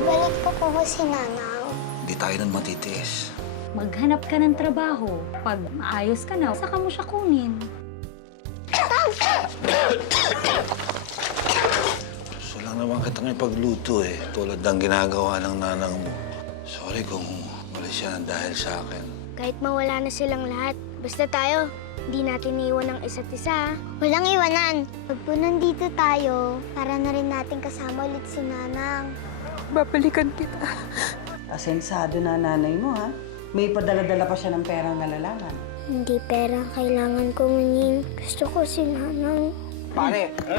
Babalik po po si Nanang. Hindi tayo nun matitiis. Maghanap ka ng trabaho. Pag maayos ka na, saka mo siya kunin. Gusto lang naman kitang ipagluto eh. Tulad ng ginagawa ng nanang mo. Sorry kung wala siya dahil sa akin. Kahit mawala na silang lahat, basta tayo, hindi natin iiwan ang isa't isa. Walang iwanan. Pag po nandito tayo, para na rin natin kasama ulit si Nanang. Babalikan kita. Asensado na nanay mo, ha? May padala-dala pa siya ng perang nalalaman. Hindi pera ang kailangan kong hingin. Gusto ko si Nanang. Pare! Ano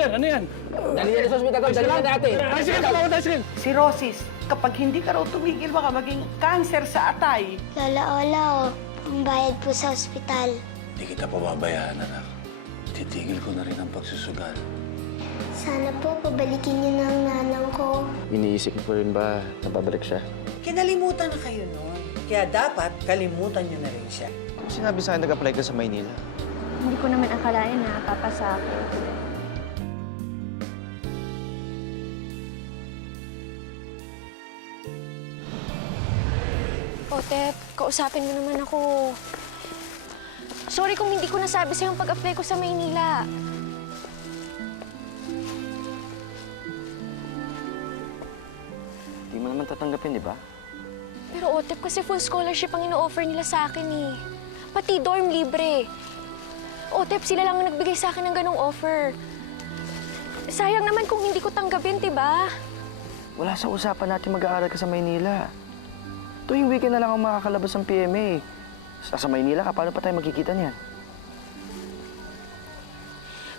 yan? Ano yan? Dali yan sa ospital ko, dali na natin. Si Rosis, kapag hindi ka raw tumigil, baka maging cancer sa atay. Lola Ola, ang bayad po sa ospital. Hindi kita pababayaan, anak. Titigil ko na rin ang pagsusugal. Sana po pabalikin niyo na ang Nanang ko. Iniisip mo rin ba na babalik siya? Kinalimutan na kayo noon. Kaya dapat kalimutan niyo na rin siya. Sinabi sa akin nag-apply ka sa Maynila. Hindi ko naman akalain na papasa ako. Otep, kausapin mo naman ako. Sorry kung hindi ko nasabi sa'yo ang pag-apply ko sa Maynila. Hindi mo naman tatanggapin, di ba? Pero Otep, kasi full scholarship ang ino-offer nila sa akin eh. Pati dorm libre. Otep, sila lang ang nagbigay sa akin ng ganong offer. Sayang naman kung hindi ko tanggapin, di ba? Wala sa usapan natin mag-aaral ka sa Maynila. Tuwing weekend na lang ako makakalabas ng PMA. Sa Maynila ka, paano pa tayo magkikita niyan?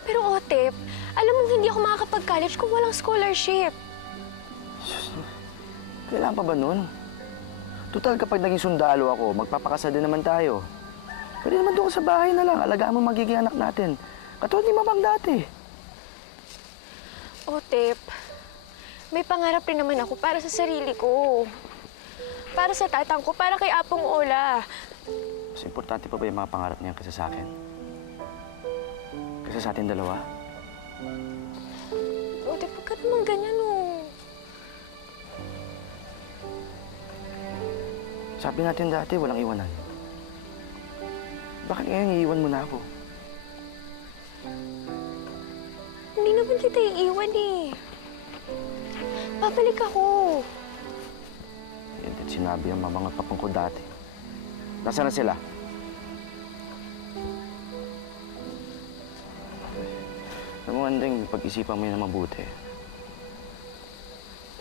Pero Otep, alam mong hindi ako makakapag-college kung walang scholarship. Kailangan pa ba nun? Total, kapag naging sundalo ako, magpapakasal din naman tayo. Pwede naman doon ka sa bahay na lang. Alagaan mo magiging anak natin. Katulad ni Mamang dati. Otep, may pangarap rin naman ako para sa sarili ko. Para sa tatang ko, para kay Apong Ola. Mas importante pa ba yung mga pangarap niyan kaysa sa akin? Kaysa sa atin dalawa? Otep, huwag ka naman ganyan, oh. Sabi natin dati, walang iwanan. Bakit ngayon iiwan mo na ako? Hindi naman kita iiwan eh. Babalik ako. Yan din sinabi ang mga papang ko dati. Nasaan na sila? Alam mo, Andeng, pag-isipan mo yun na mabuti.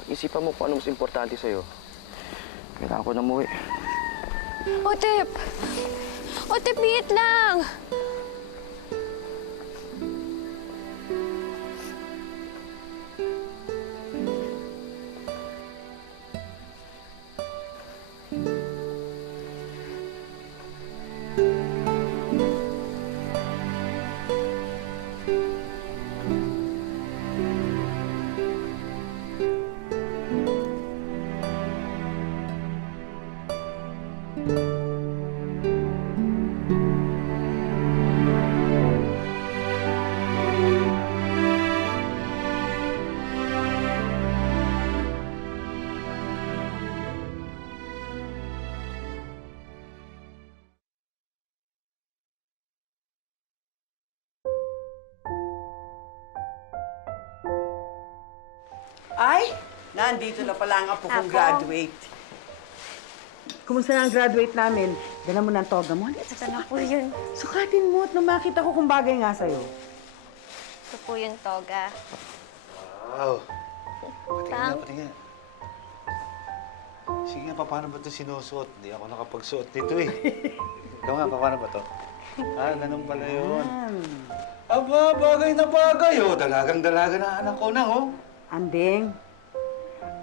Pag-isipan mo kung ano mas importante sa'yo. Kailangan ko na umuwi. Otep! Otep, biit lang! Ay, nandito na pala ang apo kong graduate. Kumusta na ang graduate namin? Dala mo ng toga mo. Ito na po yun. Sukatin mo at nung makita ko kung bagay nga sa'yo. Ito po yung toga. Wow! Patingin Tang? nga, patingin. Sige nga, paano ba ito sinusuot? Hindi ako nakapagsuot nito eh. Ikaw nga, paano ba ito? Ah, ganun pala yun. Aba, bagay na bagay. Oh, dalagang-dalaga na anak ko na, oh. Andeng,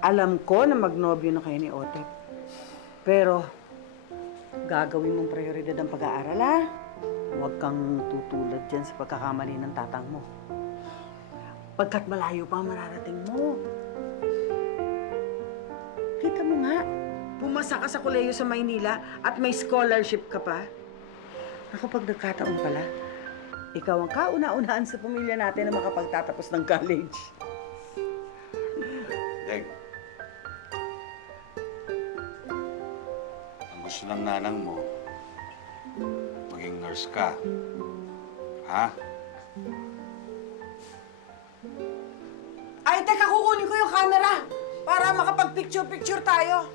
alam ko na magnobyo na kayo ni Otep. Pero, gagawin mong prioridad ang pag-aaral, ha? Huwag kang tutulad dyan sa pagkakamali ng tatang mo. Pagkat malayo pa ang mararating mo. Kita mo nga, pumasa ka sa kolehiyo sa Maynila at may scholarship ka pa. Ako pag nagkataon pala, ikaw ang kauna-unahan sa pamilya natin na makapagtatapos ng college. Deng, gusto ng nanang mo, maging nurse ka. Ha? Ay, teka, kukunin ko yung camera para makapag-picture-picture tayo.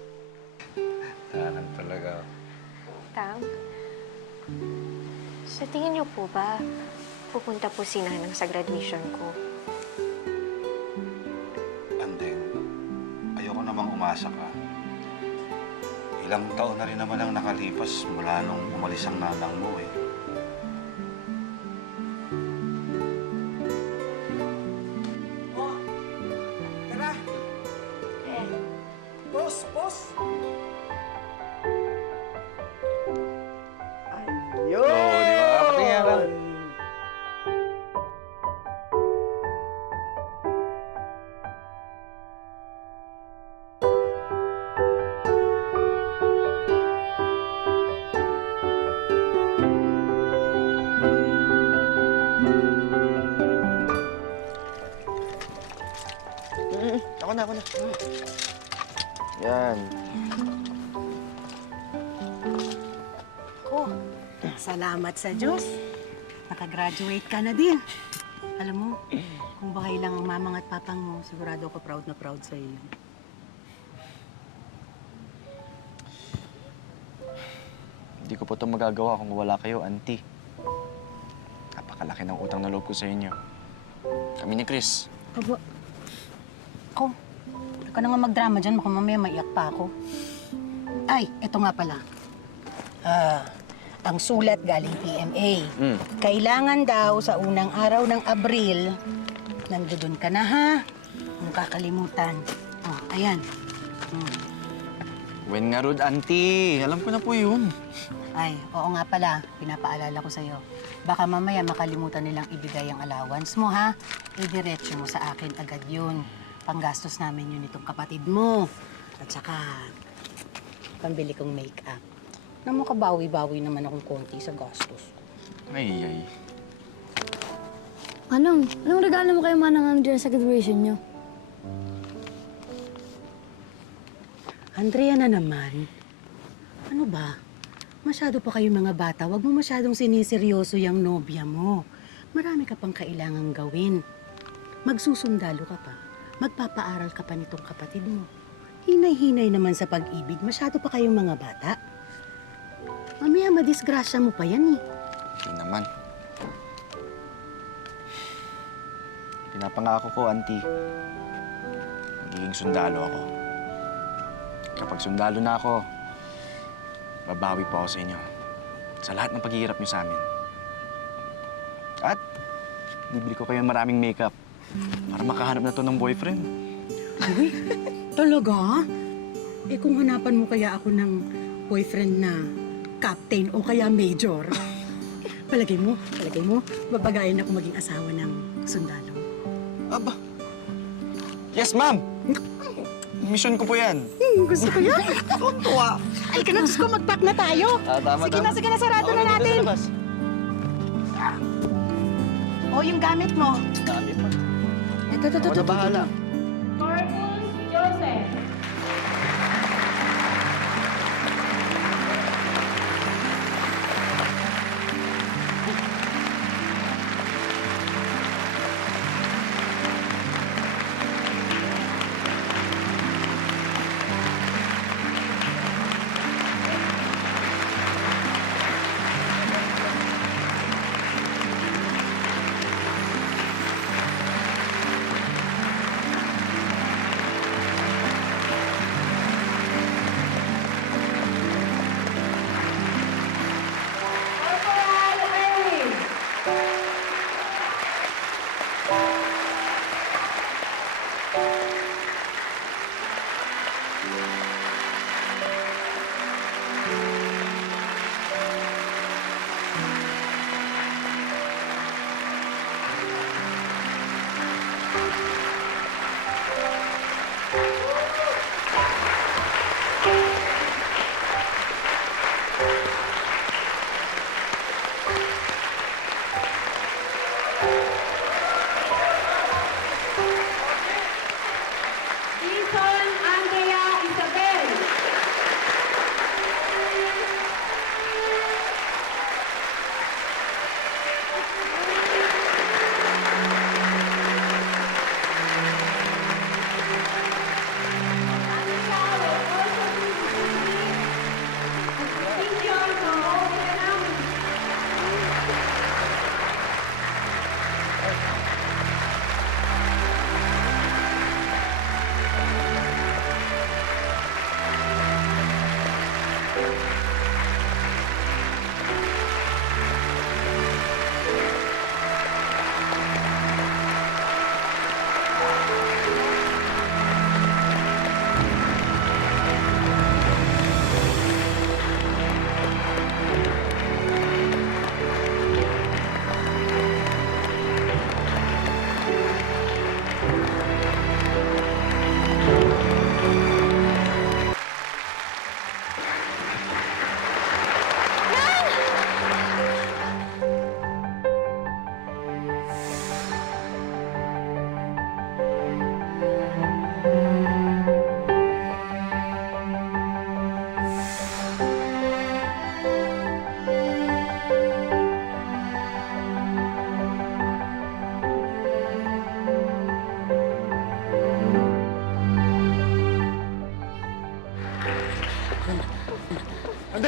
Tanan talaga. Tang, sa tingin niyo po ba, pupunta po si Nanang sa graduation ko? Andeng, ayoko namang umasa ka. Ilang taon na rin naman ang nakalipas mula nung umalis ang nanang mo eh. Oh, tara. Pause, pause. Ayun! Oo, di ba? Patingin ka. Ako na. Yan. Ko, salamat sa Diyos. Nakagraduate ka na din. Alam mo, kung ba lang ang mamang at papang mo, sigurado ako proud na proud sa iyo. Hindi ko po ito magagawa kung wala kayo, auntie. Napakalaki ng utang na loob ko sa inyo. Kami ni Chris. Aba, ko, huwag ka na nga magdrama dyan. Baka mamaya maiyak pa ako. Ay, eto nga pala. Ang sulat galing PMA. Kailangan daw sa unang araw ng Abril, nandoon ka na ha. Huwag kakalimutan. Oh, ayan. When nga Rod, auntie. Alam ko na po yun. Ay, oo nga pala. Pinapaalala ko sa'yo. Baka mamaya makalimutan nilang ibigay ang allowance mo, ha? Idiretso mo sa akin agad yun. Panggastos namin yun itong kapatid mo. At saka, pambili kong make-up. Na makabawi-bawi naman akong konti sa gastos. Ay. Anong regalo mo kay Manang Andrea sa graduation niyo? Andrea na naman. Ano ba? Masyado pa kayo mga bata. Huwag mo masyadong siniseryoso yung nobya mo. Marami ka pang kailangang gawin. Magsusundalo ka pa. Magpapaaral ka pa nitong kapatid mo. Hinay-hinay naman sa pag-ibig. Masyado pa kayong mga bata. Mamaya madisgrasya mo pa yan eh. Hindi naman. Pinapangako ko, auntie. Magiging sundalo ako. Kapag sundalo na ako, babawi po ako sa inyo. Sa lahat ng paghihirap niyo sa amin. At bibili ko kayo ng maraming makeup para makahanap na to ng boyfriend. Uy, talaga? Eh kung hanapan mo kaya ako ng boyfriend na captain o kaya major, palagay mo, babagayin ako maging asawa ng sundalo. Aba. Yes, ma'am! Mission ko po yan. Gusto ko yan. Tuwa. Ay ka na, Diyos ko, mag-pack na tayo. Tama, Sige na, sarado na natin. O, yung gamit mo. Dami pa. Ito. Ako na bahala.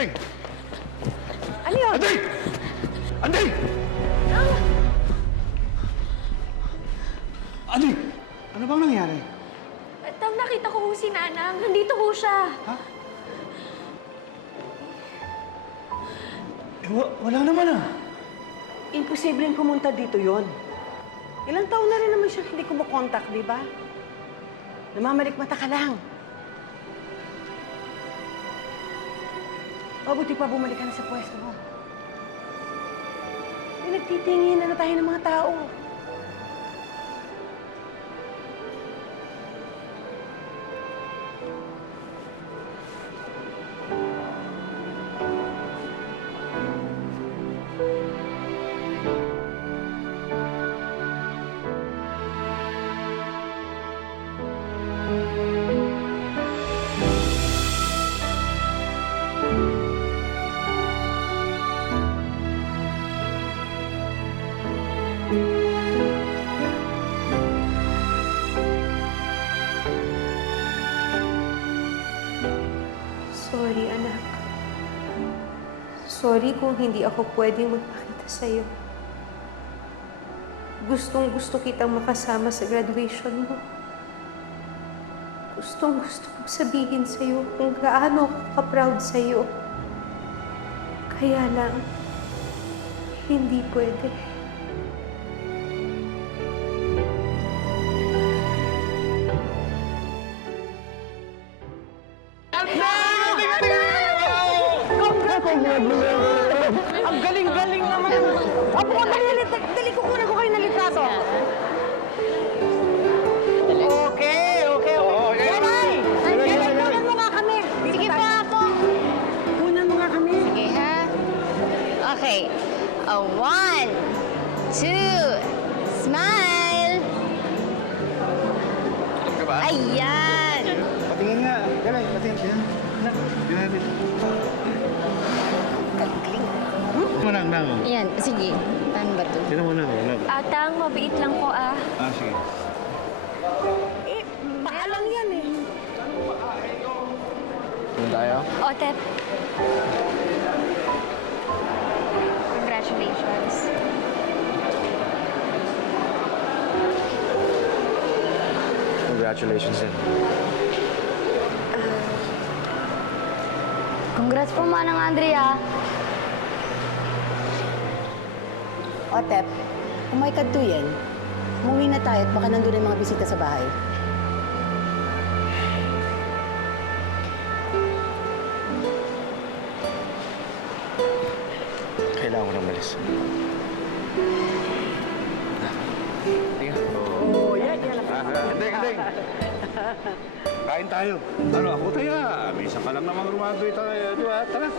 Andeng! Ano yun? Andeng! Andeng! Andeng! Ano bang nangyari? Tang, nakita ko si Nanang. Nandito ho siya. Wala naman ah. Imposibleng pumunta dito yon. Ilang taon na rin naman siya hindi ko makontak, di ba? Namamalikmata ka lang. Mabuti pa bumalik ka na sa pwesto mo. Nagtitingin na tayo ng mga tao. Sorry, anak. Sorry kung hindi ako pwedeng magpakita sa'yo. Gustong-gusto kitang makasama sa graduation mo. Gustong-gusto kong sabihin sa'yo kung gaano ako ka-proud sa'yo. Kaya lang, hindi pwede. Ang galing-galing naman. Apo ko, dali kukunan ko kayo ng litrato. Okay. Yanay! Kunan mo nga kami. Sige po ako. Kunan mo nga kami. Sige ha. Okay. 1, 2, smile. Alam ka ba? Ayan. Patingin nga. Galing, patingin. Yan natin. Manang, nang. Ayan, sige. Paano ba ito? Sino mo na? Wala. Atang, mabait lang po ah. Ah, sige. Baka lang yan eh. Doon tayo? Otep. Congratulations. Congratulations din. Congrats po, Manang Andrea. Otep, kung may kadtuyan, umuwi na tayo at baka nandun ang mga bisita sa bahay. Kailangan ko na malis. Oo, yan. Andeng! Kain tayo. Ano, ako tayo. Misa ka lang namang rumadoy tayo. Di ba? Tara.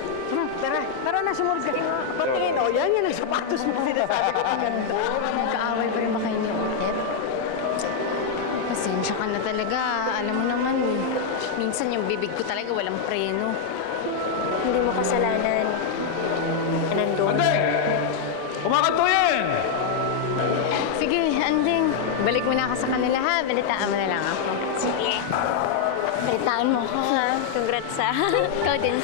Tara na, sumunod ka. Patingin, yan ang sapatos mo sinasabi ko. Ang ganda. Kaaway pa rin ba kayo ni Otep? Pasensya ka na talaga. Alam mo naman, minsan yung bibig ko talaga walang preno. Hindi mo kasalanan. Nandun. Andeng! Kumakatuyin! Sige, Anding. Balik mo na ako sa kanila, ha? Balitaan mo na lang ako. Sige. Balitaan mo ako, ha? Congrats ah. Ikaw din.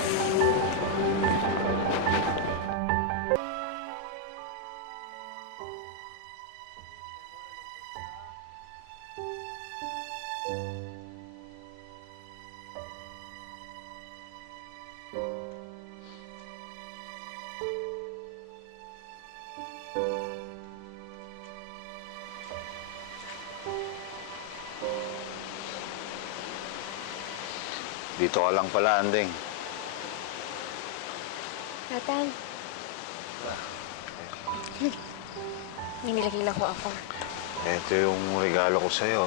Dito ka lang pala, Andeng. Atang. May nilagay lang po ako. Ito yung regalo ko sa'yo.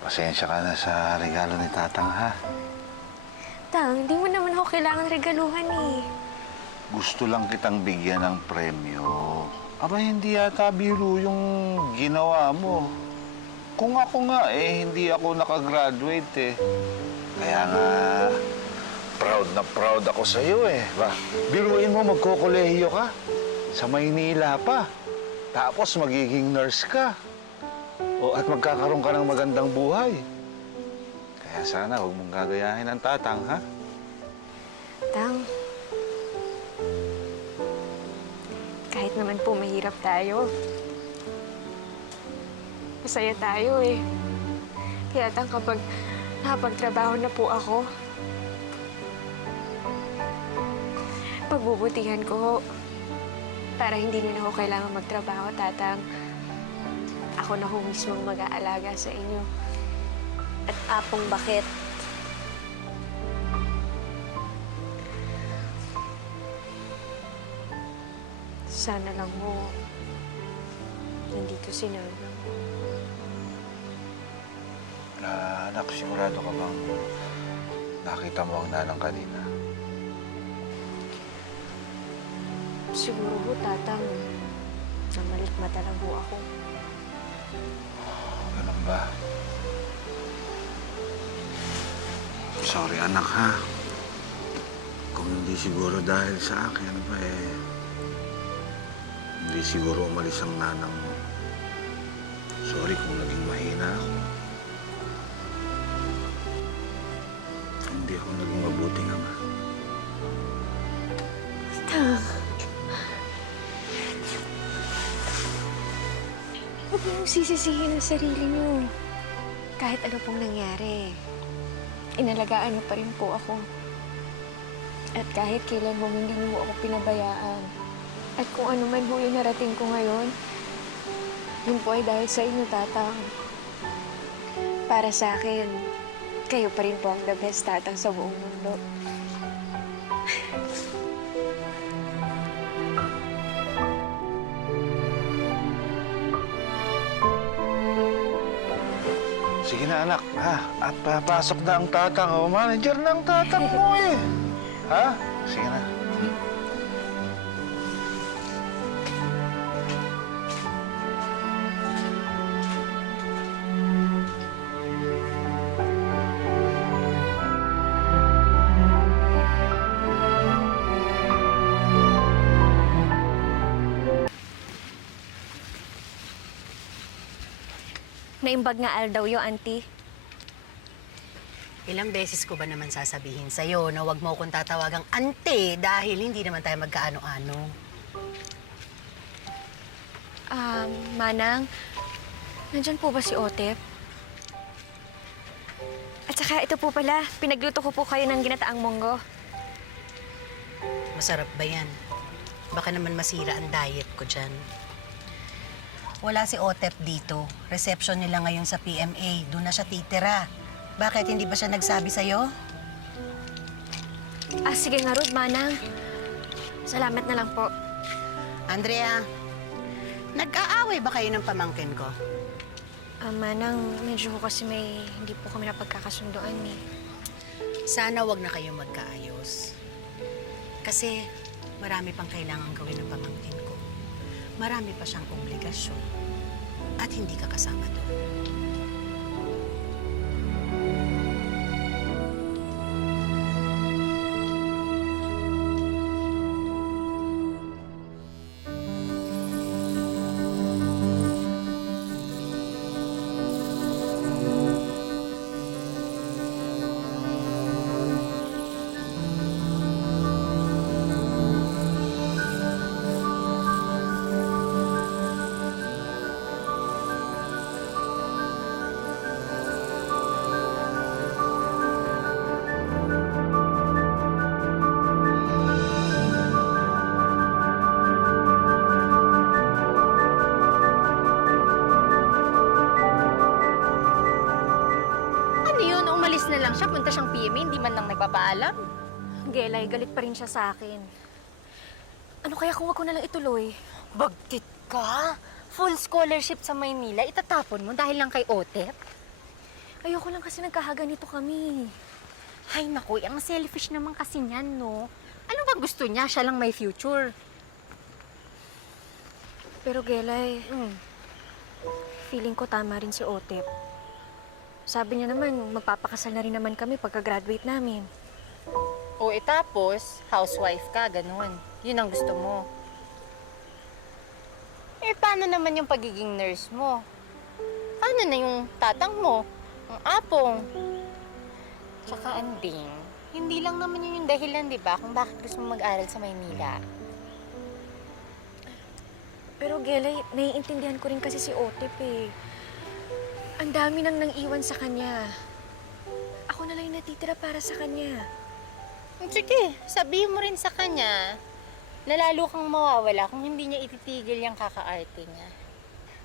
Pasensya ka na sa regalo ni Tatang, ha? Tang, hindi mo naman ako kailangan regaluhan eh. Gusto lang kitang bigyan ng premyo. Aba, hindi yata biro yung ginawa mo. Kung ako nga, hindi ako nakagraduate eh. Kaya nga, proud ako sa'yo eh. Ba, biruin mo, magkokolehiyo ka. Sa Maynila pa. Tapos magiging nurse ka. O at magkakaroon ka ng magandang buhay. Kaya sana huwag mong gagayahin ang tatang, ha? Tang, kahit naman po mahirap tayo, masaya tayo eh. Kaya Tang, kapag nakapagtrabaho na po ako, pagbubutihan ko para hindi na ako kailangan magtrabaho, Tatang. Ako na ho mismo mag-aalaga sa inyo. At Apong, bakit? Sana lang mo nandito si Nanang. Anak, sigurado ka bang nakita mo ang nanang kanina? Siguro ho, Tatang, namalikmata lang ho ako. Ganun ba? Sorry, anak, ha? Kung hindi siguro dahil sa akin, ano ba hindi siguro umalis ang nanang mo. Sorry kung naging mahina ako. Hindi ako naging mabuting ama. Tang. Huwag niyong sisisihin ang sarili niyo. Kahit ano pong nangyari, inalagaan niyo pa rin po ako. At kahit kailan ho hindi niyo ako pinabayaan. At kung ano man ho yung narating ko ngayon, yun po ay dahil sa inyo, Tatang. Para sa akin, kayo pa rin po ang the best Tatang sa buong mundo. Sige na, anak, ha? At papasok na ang tatang. O, manager na ang tatang mo, eh. Ha? Sige na. Naimbag nga daw yung auntie. Ilang beses ko ba naman sasabihin sa'yo na huwag mo akong tatawagang ante dahil hindi naman tayo magkaano-ano. Manang, nandyan po ba si Otep? At saka ito po pala, pinagluto ko po kayo ng ginataang munggo. Masarap ba yan? Baka naman masira ang diet ko dyan. Wala si Otep dito. Reception nila ngayon sa PMA. Doon na siya titira. Bakit hindi ba siya nagsabi sa'yo? Sige nga, Ruth, Manang. Salamat na lang po. Andrea, nag-aaway ba kayo ng pamangkin ko? Manang, medyo kasi hindi po kami napagkakasundoan eh. Sana wag na kayo magkaayos. Kasi marami pang kailangan gawin ng pamangkin ko. Marami pa siyang obligasyon. At hindi ka kasama doon. Umalis na lang siya, punta siyang PMA, hindi man lang nagpapaalam. Gelay, galit pa rin siya sa akin. Ano kaya kung wag ko na lang ituloy? Bagtit ka? Full scholarship sa Maynila, itatapon mo dahil lang kay Otep? Ayoko lang kasi nagkahaganito kami. Ay naku, ang selfish naman kasi niyan, no? Ano bang gusto niya? Siya lang may future. Pero Gelay, feeling ko tama rin si Otep. Sabi niya naman, magpapakasal na rin naman kami pagka-graduate namin. O tapos, housewife ka, ganun. Yun ang gusto mo. Eh, paano naman yung pagiging nurse mo? Paano Paano na yung tatang mo? Ang apong? Tsaka Anding, hindi lang naman yun yung dahilan, di ba, kung bakit gusto mo mag-aral sa Maynila. Pero Gelay, naiintindihan ko rin kasi si Otep eh. Ang dami nang nang-iwan sa kanya. Ako na lang yung natitira para sa kanya. Sige, sabihin mo rin sa kanya na lalo kang mawawala kung hindi niya ititigil yung kaka-arte niya.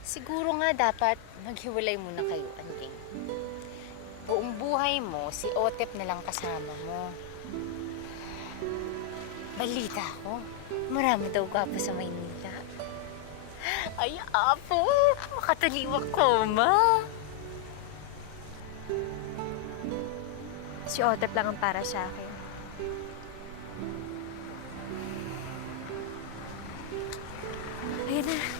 Siguro nga dapat maghiwalay muna kayo, Anding. Buong buhay mo, si Otep na lang kasama mo. Balita ko, marami daw gwapo sa Maynila. Ay, apo! Makataliwag ko, ma! Si Otep lang ang para sa akin. Ayan na.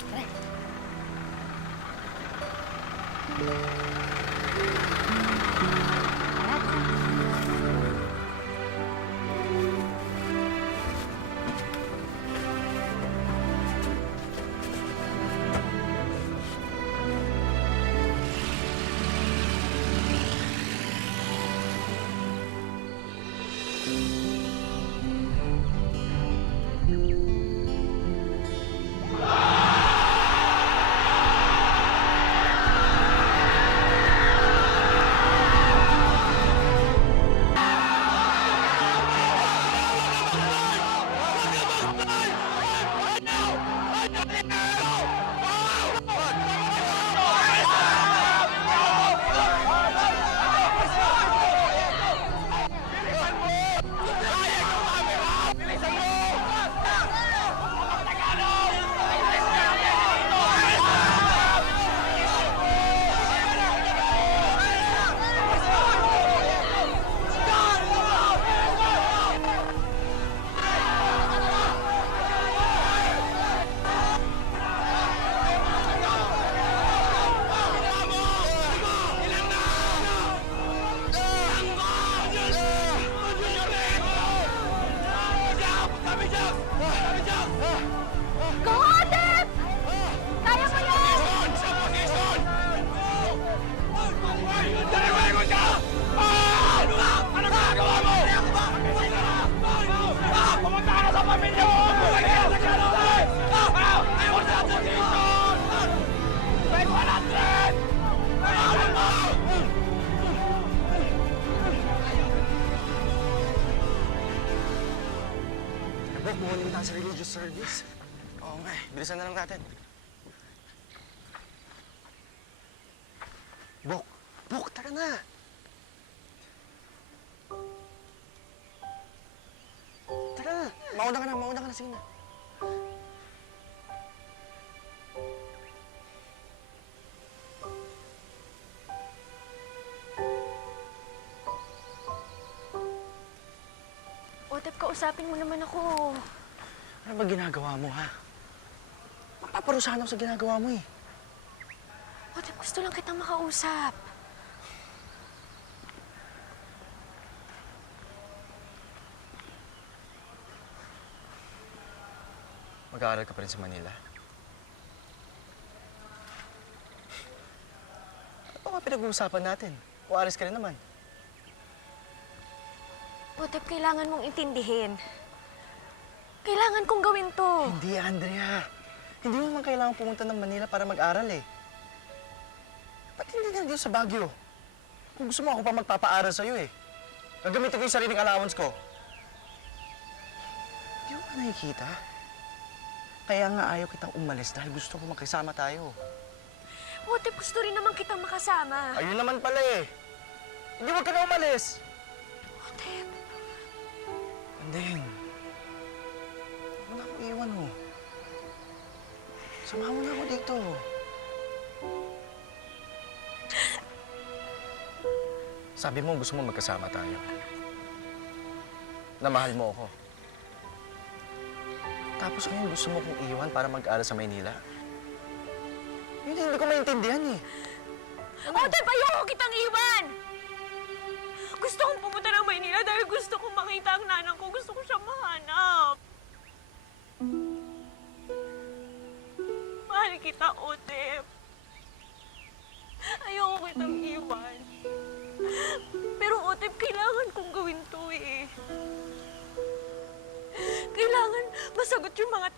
Bok, muhunin tayo sa religious service. Oo nga, bilisan na lang natin. Bok! Bok, tara na! Tara na! Mauna ka na, sige na. Otep, kausapin mo naman ako. Ano ba ginagawa mo, ha? Mapaparusahan ako sa ginagawa mo, eh. Otep, gusto lang kitang makausap. Mag-aaral ka pa rin sa Manila? Ano ba pinag-uusapan natin? Kung alis ka rin naman. Otep, kailangan mong intindihin. Kailangan kong gawin to. Hindi, Andrea. Hindi mo naman kailangan pumunta ng Manila para mag-aral, eh. Ba't hindi na dito sa Baguio? Kung gusto mo, ako pa magpapaaral sa'yo, eh. Gagamitin ko yung sariling allowance ko. Hindi mo ba nakikita? Kaya nga ayaw kitang umalis dahil gusto ko makisama tayo. Otep, gusto rin naman kitang makasama. Ayun naman pala, eh. Hindi, wag ka na umalis. Otep. Andeng. Huwag mo na akong iwan, ho. Samahan mo na ako dito. Sabi mo, gusto mo magkasama tayo. Na mahal mo ako. Tapos ngayon, gusto mo kong iwan para mag-aaral sa Maynila. Hindi ko maintindihan, eh. Otep, ayoko kitang iwan! Gusto kong pumunta ng Maynila dahil gusto kong makita ang nanang ko. Gusto ko siya mahanap. Mahal kita, Otep.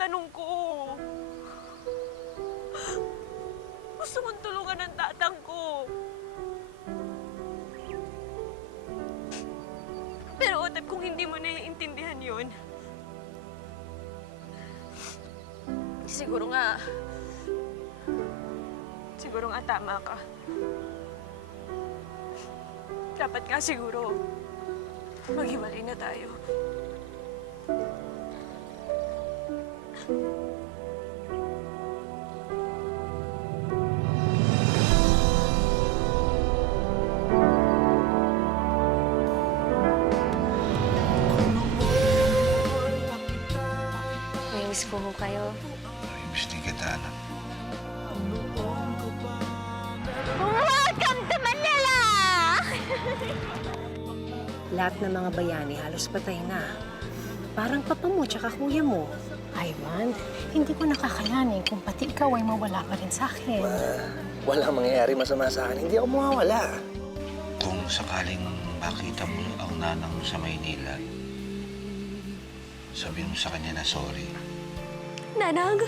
tinatanong ko. Gusto mong tulungan ang tatang ko. Pero Otep, kung hindi mo naiintindihan yun, siguro nga tama ka. Dapat nga siguro maghiwalay na tayo. Miss ko ho kayo. Miss din kita, anak. Welcome to Manila! Lahat ng mga bayani halos patay na. Parang papa mo tsaka kuya mo. Ivan, hindi ko nakakayanin kung pati ikaw ay mawala pa rin sa akin. Walang mangyayari masama sa akin. Hindi ako mawawala. Kung sakaling makita mo ang nanang mo sa Maynila, sabihin mo sa kanya na sorry. Nanang,